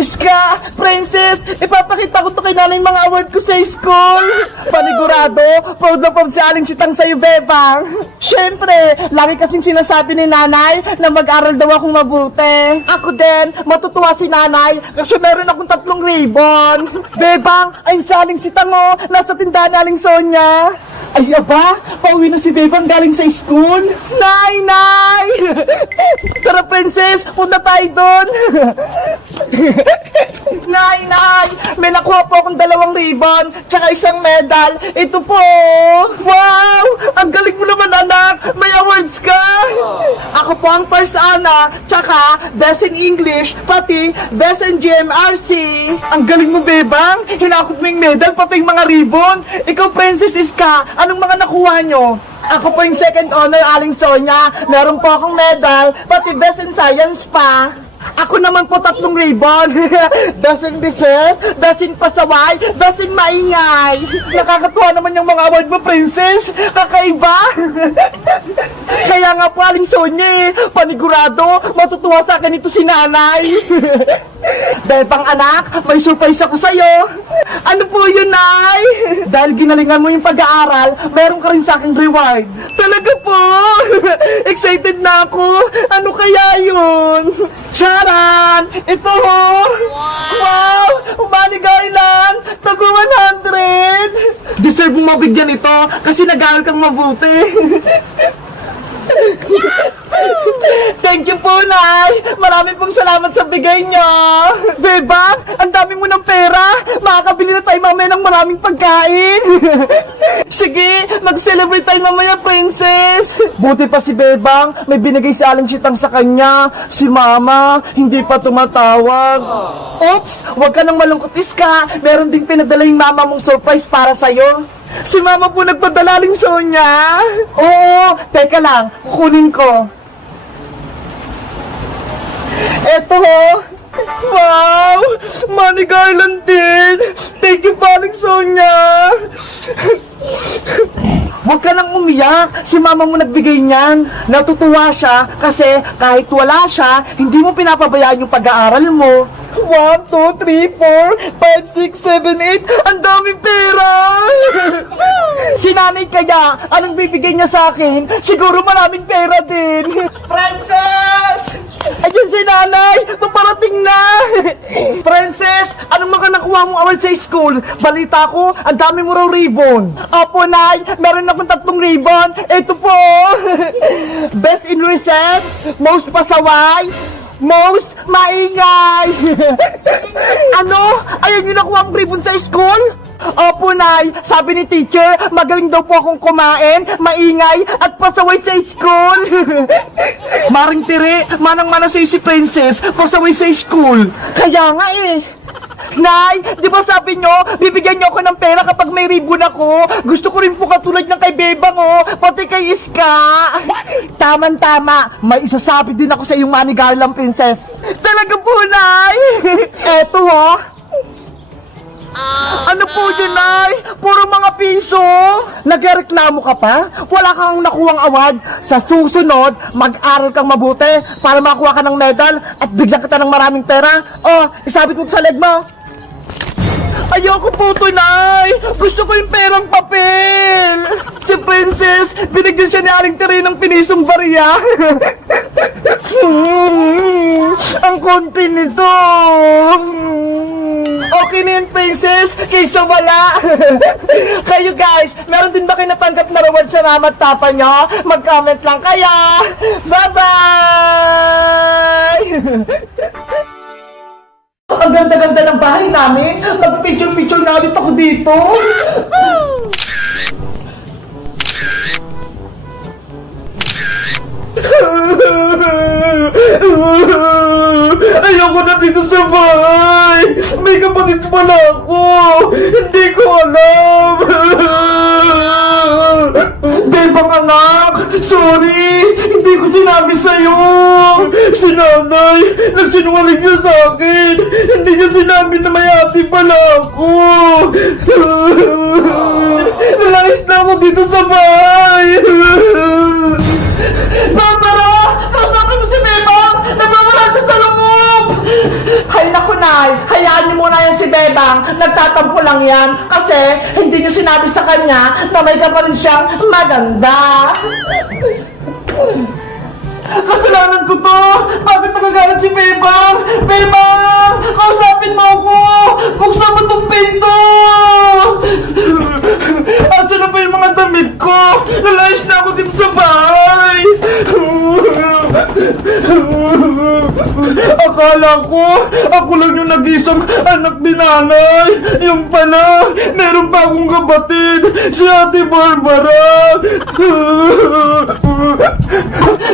Iska, Princess, ipapakita ko to kay nanay mga award ko sa school. Panigurado, proud na proud si Aling Sitang sa'yo, Bebang. Siyempre, lagi kasing sinasabi ni nanay na mag-aral daw akong mabuti. Ako din, matutuwa si nanay kasi meron akong 3 ribbon. Bebang, ay sa Aling Sitang oh, nasa tindahan ni Aling Sonia. Ay aba, pauwi na si Bebang galing sa school. Nay! Tara, Princess, punta tayo doon. Nay! May nakuha po akong 2 ribbon, tsaka 1 medal. Ito po. Wow! Ang galing mo naman, anak. May awards ka. Ako po ang first honor, tsaka best in English, pati best in GMRC. Ang galing mo, Bebang. Hinakot mo yung medal, pati yung mga ribbon. Ikaw, Princess Iska, anong mga nakuha nyo? Ako po yung second honor, Aling Sonia. Meron po akong medal, pati best in science pa. Ako naman po 3 ribbon. Best in business, best in pasaway, best in maingay. Nakakatuwa naman yung mga award mo, Princess. Kakaiba. Kaya nga po, Aling Sonia, panigurado, matutuwa sa akin ito si nanay. Bebang anak, may surprise ako sa'yo. Ano po yun, Nay? Dahil ginalingan mo yung pag-aaral, meron ka rin sa aking reward. Talaga po? Excited na ako. Ano kaya yun? Charan! Ito ho! Wow! Money Garland! Tago 100! Deserve mo mabigyan ito kasi nag-aaral kang mabuti. Thank you po, Nay! Marami pong salamat sa bigay niyo! Bebang, ang dami mo ng pera! Makakabili na tayo mamaya ng maraming pagkain! Sige, mag-celebrate tayo mamaya, Princess! Buti pa si Bebang, may binigay si Aling Sitang sa kanya. Si Mama, hindi pa tumatawag. Oops! Huwag ka nang malungkot, Iska! Meron ding pinadala yung Mama mong surprise para sa'yo. Si Mama po nagpadala, Aling Sonia. Oo, teka lang, kukunin ko. Eto ho. Wow! Money Garland din. Thank you, Aling Sonia. Huwag ka nang umiyak. Si Mama mo nagbigay niyan. Natutuwa siya kasi kahit wala siya, hindi mo pinapabayaan yung pag-aaral mo. 1, 2, 3, 4, 5, 6, 7, 8. Ang daming pera! Si nanay kaya, anong bibigay niya sa akin? Siguro maraming pera din. Princess! Ayun si nanay! Paparating na! Princess, anong mga nakuha mong award sa school? Balita ko, ang dami mo raw ribbon. Opo, Nay, meron akong 3 ribbon. Ito po! Best in research, most pasaway, most maingay! Ano? Ayaw niyo nakuha ang ribbon sa school? Opo, Nay. Sabi ni teacher, magaling daw po akong kumain, maingay, at pasaway sa school. Maring tiri, manang-mana sa'yo si Princess, pasaway sa school. Kaya nga eh. Nay, di ba sabi nyo, bibigyan nyo ako ng pera kapag may ribbon ako? Gusto ko rin po katulad ng kay Bebang, oh, pati kay Iska. Taman-tama, may isasabi din ako sa iyong Money Garland, Princess. Talaga po, Nay. Eto, oh. Ano po yun, Nay? Puro mga piso. Nagreklamo ka pa? Wala kang nakuhang award. Sa susunod, mag-aral kang mabuti para makuha ka ng medal at bigyan kita ng maraming pera. Oh, isabit mo sa leg mo. Ayoko po to, Nay! Gusto ko yung perang papel! Si Princess, binigyan siya ni Aling Tere ng pinisong barya. Ang konti nito. Okay na yun, Princess, kaysa wala. Kayo guys, meron din ba kayo natanggap na reward sa Mama at Papa nyo? Mag-comment lang kaya. Bye-bye! Ang ganda-ganda ng bahay namin. Mag-picture-picture na ulit ako dito. Ayoko na dito sa bahay. May kapatid pala ako. Hindi ko alam. Bebang anak, sorry. Hindi ko sinabi sa'yo. Si nanay, nagsinungaling niya sa akin. Hindi niya sinabi na may ate pala ako. Nalayas na ako dito sa bahay. Barbara! Kausapin mo si Bebang! Nagwawala siya sa loob! Hay naku, Nay! Nay, hayaan niyo muna yan si Bebang. Nagtatampo lang yan kasi hindi niyo sinabi sa kanya na may kapatid siyang maganda. Kasalanan ko to! Bakit nagagalit si Bebang? Bebang! Kausapin mo ako! Buksan mo tong pinto! Asa na ba yung mga damit ko? Nalayas na ako dito sa bahay! Akala ko, ako lang yung nag-isang anak ni nanay. Yung pala, meron pa akong kapatid, si Ate Barbara.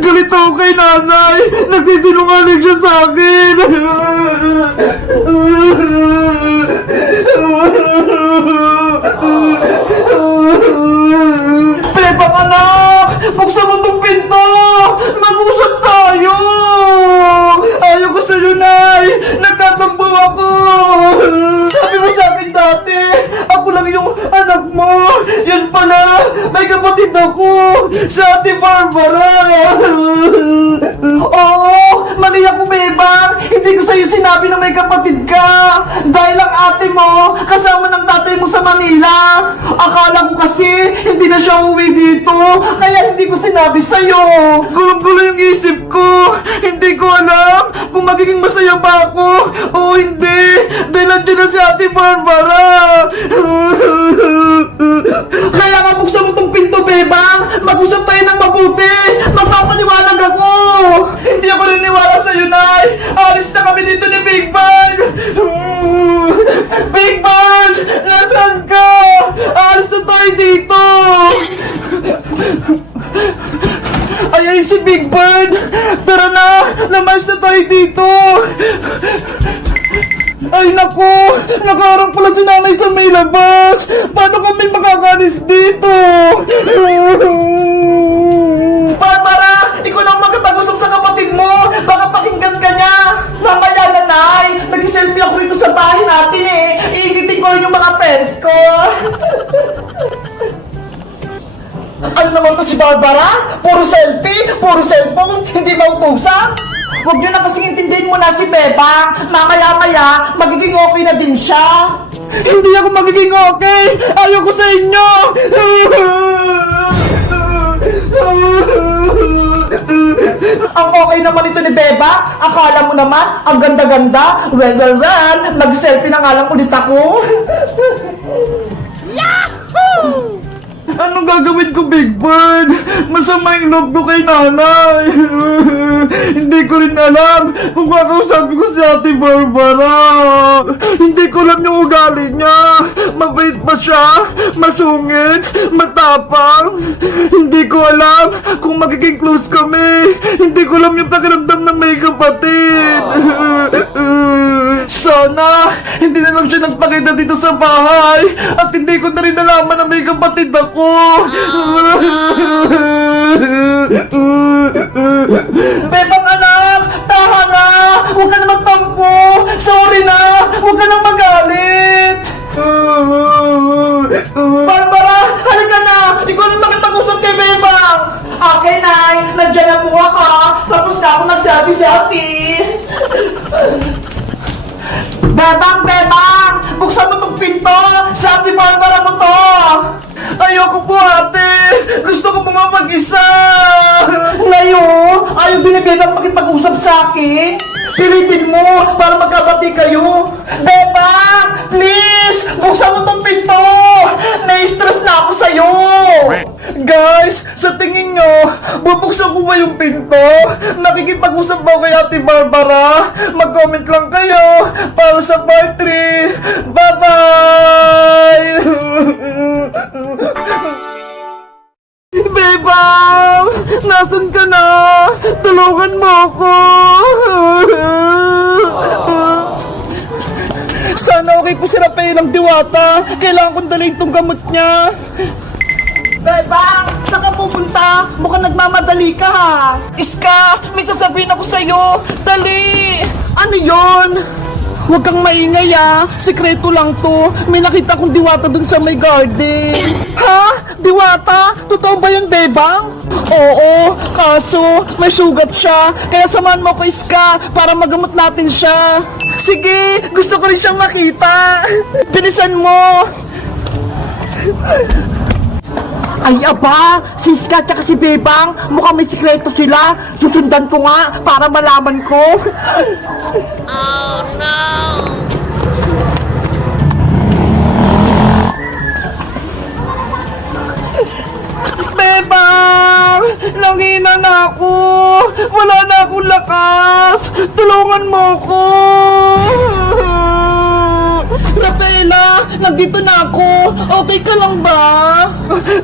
Galit ako kay nanay. Nagsisinungaling siya sa akin. Bebang anak! Buksan mo tong pinto! Mag-usap tayo! Ayaw ko sa'yo, Nay! Nagtatampo ako! Sabi mo sa akin dati, ako lang yung anak mo! Yan pala, may kapatid ako! Sa Ate Barbara! Oo! Mali ako, Bebang! Hindi ko sa'yo sinabi na may kapatid ka! Dahil ang ate mo, kasama ng tatay mo sa Manila! Akala ko kasi, hindi na siya uwi dito! Kaya hindi ko sinabi sa'yo! Gulong-gulo yung isip ko! Hindi ko alam kung magiging masaya pa ako o hindi! Dahil nandiyan na si Ate Barbara! Kaya nga buksan mo tong pinto, Bebang! Mag-usap tayo ng mabuti! Magpapaliwanag ako! Hindi ako niniwala sa'yo, Nay! Alis na kami dito ni Big Bird! Big Bird! Nasaan ka? Alis na tayo dito! Ay, si Big Bird! Tara na! Lamas na tayo dito! Ay, naku! Nakaharap pala si nanay sa may labas! Paano kami makakalis dito? Barbara! Ikaw na ang magkapag-usap sa kapatid mo! Baka pakinggan ka niya! Mamaya na, Nay! Nag-selfie ako rito sa bahay natin eh! Iingitin ko rin yung mga friends ko! Ano naman to si Barbara? Puro selfie, puro cellphone, hindi mautusan? Huwag nyo na kasing intindihin mo na si Bebang. Mamaya-maya, magiging okay na din siya. Hindi ako magiging okay! Ayoko sa inyo! Ang okay naman ito ni Beba. Akala mo naman, ang ganda-ganda. Well, nag-selfie na nga lang ulit ako. Yahoo! Anong gagawin ko, Big Bird? Masama yung loob ko kay nanay. Hindi ko rin alam kung kakausapin ko si Ate Barbara. Hindi ko alam yung ugali niya. Mabait pa siya, masungit, matapang. Hindi ko alam kung magiging close kami. Hindi ko alam yung pakiramdam ng may kapatid. Sana, hindi na lang siya nagpakita dito sa bahay. At hindi ko na rin nalaman na may kapatid ako. Bebang anak, tahan na! Huwag ka na magtampo! Sorry na! Huwag ka nang magalit! Barbara, halika na! Ikaw na makipag-usap kay Bebang! Okay, Nay! Nandiyan na po ako! Tapos na ako nag-selfie-selfie! Bebang! Buksan mo tong pinto! Sa Ate Barbara mo to! Ayoko po, ate! Gusto ko po mapag-isa! Ngayon, ayaw din ni Bebang makipag-usap sa akin? Pilitin mo para magkabati kayo! Bebang! Please! Buksan mo tong pinto! Na-stress na ako sa'yo! Guys, sa tingin nyo, bubuksan ko ba yung pinto? Nakikipag-usap ba kay Ate Barbara? Mag-comment lang kayo para sa part 3! Bye-bye! Bebang! Nasaan ka na? Tulungan mo ako! Sana okay po si Rafael ang Diwata. Kailangan kong dalhin tong gamot niya. Bebang! Saan ka pupunta? Mukhang nagmamadali ka ha. Iska! May sasabihin ako sa'yo. Dali! Ano yon? Huwag kang maingay ah. Sikreto lang to. May nakita kong diwata dun sa may garden. Ha? Diwata? Totoo ba yun, Bebang? Oo, kaso may sugat siya. Kaya samahan mo ko, Iska, para magamot natin siya. Sige, gusto ko rin siyang makita. Bilisan mo. Ay aba, si Iska at si Bebang, mukhang may sikreto sila. Susundan ko nga para malaman ko. Bebang! Nanghina na ako! Wala na akong lakas! Tulungan mo ko! Rafaela! Nandito na ako! Okay ka lang ba?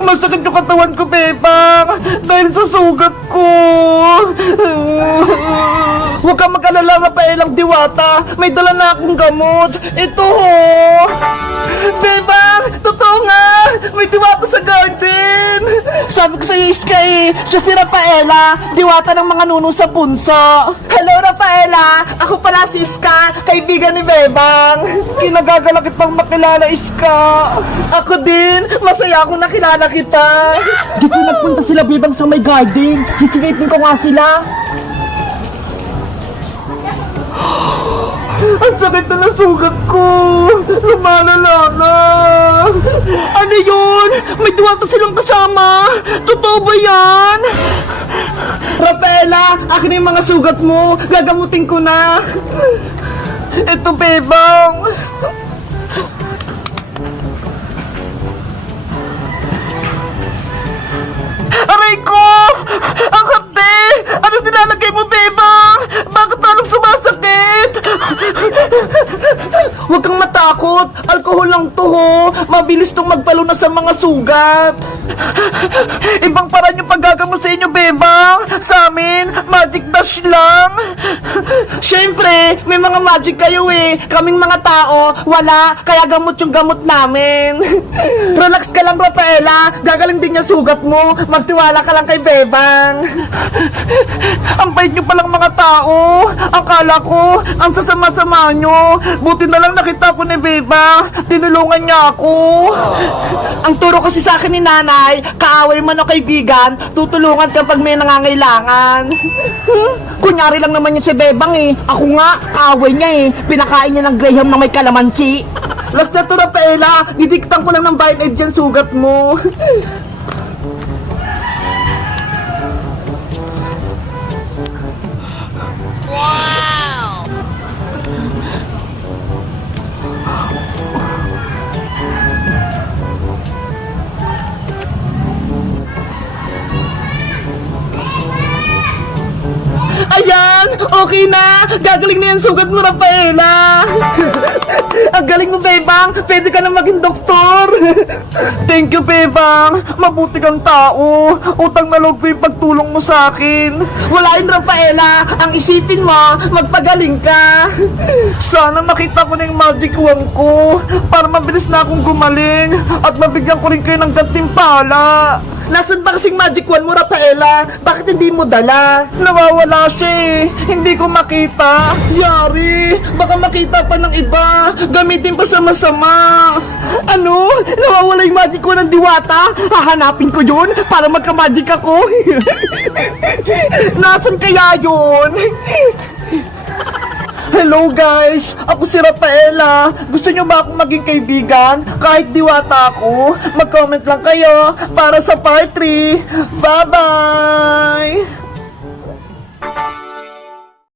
Masakit yung katawan ko, Bebang! Dahil sa sugat ko! Huwag kang mag-alala, Rafaelang Diwata! May dala na akong gamot! Ito ho! Bebang! Totoo nga! May diwata sa garden! Sabi ko sa'yo, Iska eh! Siya si Rafaela! Diwata ng mga nuno sa punso! Hello, Rafaela! Ako pala si Iska! Kaibigan ni Bebang! Kinagagalakit pang makilala, Iska! Ako din! Masaya akong nakilala kita! Dito nagpunta sila, Bebang, sa may garden! Sisilipin ko nga sila! Ang sakit na nasugat ko! Lumalala na! Ano yun? May diwata silang kasama! Totoo ba yan? Rafaela! Akin na yung mga sugat mo! Gagamutin ko na! Ito, Bebang! Aray ko! Ang hapde! Ano nilalagay mo, Bebang? Bakit talong sumasakit? Huwag kang matakot! Alkohol lang to ho! Mabilis tong magpalunas sa mga sugat! Ibang paraan yung paggagamot sa inyo, Bebang! Sa amin, magic dash lang! Siyempre, may mga magic kayo eh! Kaming mga tao, wala! Kaya gamot yung gamot namin! Relax ka lang, Rafaela! Gagaling din yung sugat mo! Magtiwala ka lang kay Bebang! Ang bait nyo palang mga tao! Akala ko, ang sasama-sama nyo! Buti na lang nakita ko ni Bebang! Tinulungan niya ako! Ang turo kasi sa akin ni nanay, kaaway man o kaibigan, tutulungan kapag may nangangailangan. Kunyari lang naman yun si Bebang eh. Ako nga, kaaway niya eh. Pinakain niya ng Graham na may kalamansi. Last na to, Rafaela. Didiktan ko lang ng Vine Aid yan sugat mo. Ayan! Okay na! Gagaling na yung sugat mo, Rafaela! Ang galing mo, Bebang! Pwede ka na maging doktor! Thank you, Bebang! Mabuti kang tao! Utang na loob ko yung pagtulong mo sa akin! Wala yun, Rafaela! Ang isipin mo, magpagaling ka! Sana makita ko na yung magic wand ko para mabilis na akong gumaling at mabigyan ko rin kayo ng gantimpala! Nasaan ba kasing magic wand mo, Rafaela? Bakit hindi mo dala? Nawawala siya eh. Hindi ko makita. Yari, baka makita pa ng iba. Gamitin pa sa masama. Ano? Nawawala yung magic wand ng diwata? Hahanapin ko yun para magka-magic ako. Nasaan kaya yun? Hello guys! Ako si Rafaela. Gusto nyo ba akong maging kaibigan? Kahit diwata ako? Mag-comment lang kayo para sa part 3. Bye-bye!